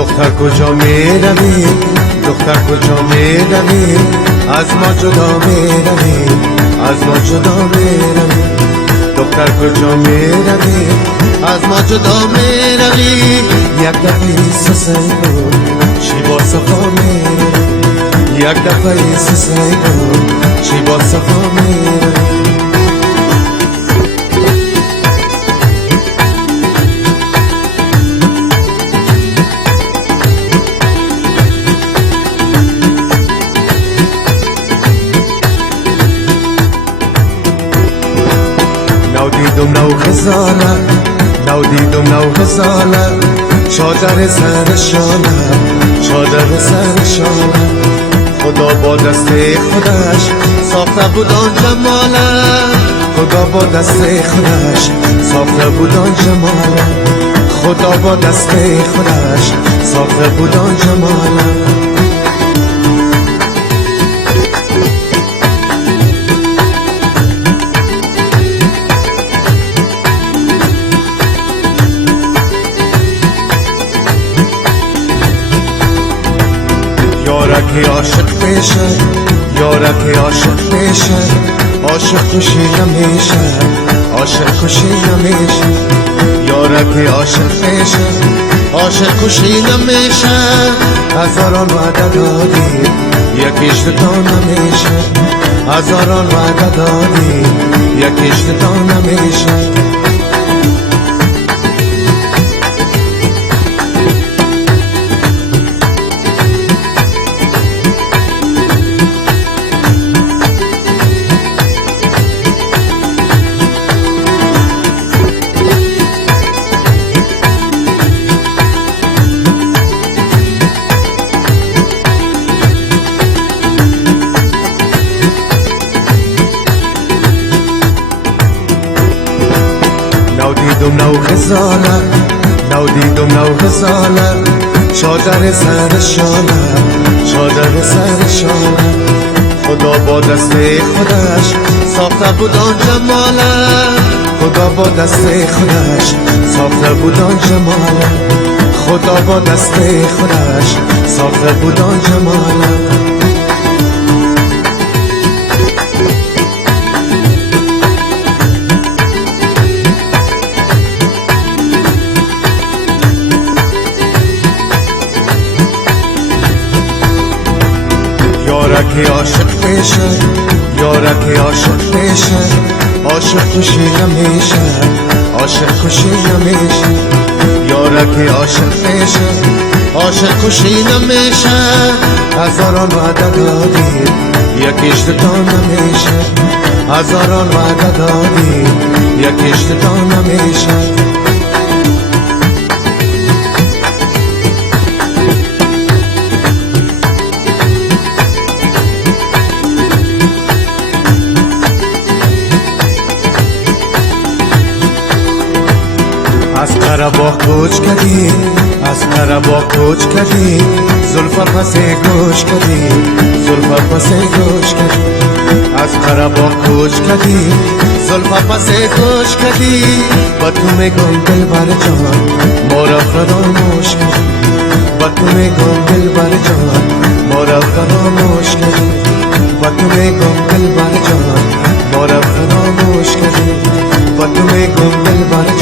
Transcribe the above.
دختر کجا میروی دختر کجا میروی از ما جدا میروی از ما جدا میروی دختر کجا میروی از ما جدا میروی یک دفعه سسه کن چی با صفا میروی یک دفعه سسه کن چی با صفا میروی نو دیدم نو غزاله چادر سر شاله چادر سر شاله خدا با دست خودش ساخته بود آن جماله خدا با دست خودش ساخته بود آن جماله خدا با دست خودش ساخته بود آن جماله یارک عاشق پیشه یارک عاشق پیشه عاشق خوشی نمیشه عاشق خوشی نمیشه یارک عاشق پیشه عاشق خوشی نمیشه هزاران وعده دادی یکیش تا نمیشه هزاران وعده دادی یکیش تا نمیشه نو دیدم نو غزاله چادر سر شاله چادر سر شاله خدا با دست خودش ساخته بود آن جماله خدا با دست خودش ساخته بود آن جماله خدا با دست خودش ساخته بود آن جماله یارک عاشق پیشه یارک عاشق پیشه عاشق خوشی نمیشه عاشق خوشی نمیشه یارک عاشق پیشه عاشق خوشی نمیشه هزاران وعده دادی یکیش تا نمیشه هزاران وعده دادی یکیش تا نمیشه از قرباغ کوچ کردی از قرباغ کوچ کردی زلفا پس گوش کردی زلفا پس گوش کردی از قرباغ کوچ کردی زلفا پس گوش کردی با تو میگم دلبر جان ما را فراموش کردی با تو میگم دلبر جان ما را فراموش کردی با تو میگم دلبر جان ما را فراموش کردی با تو میگم دلبر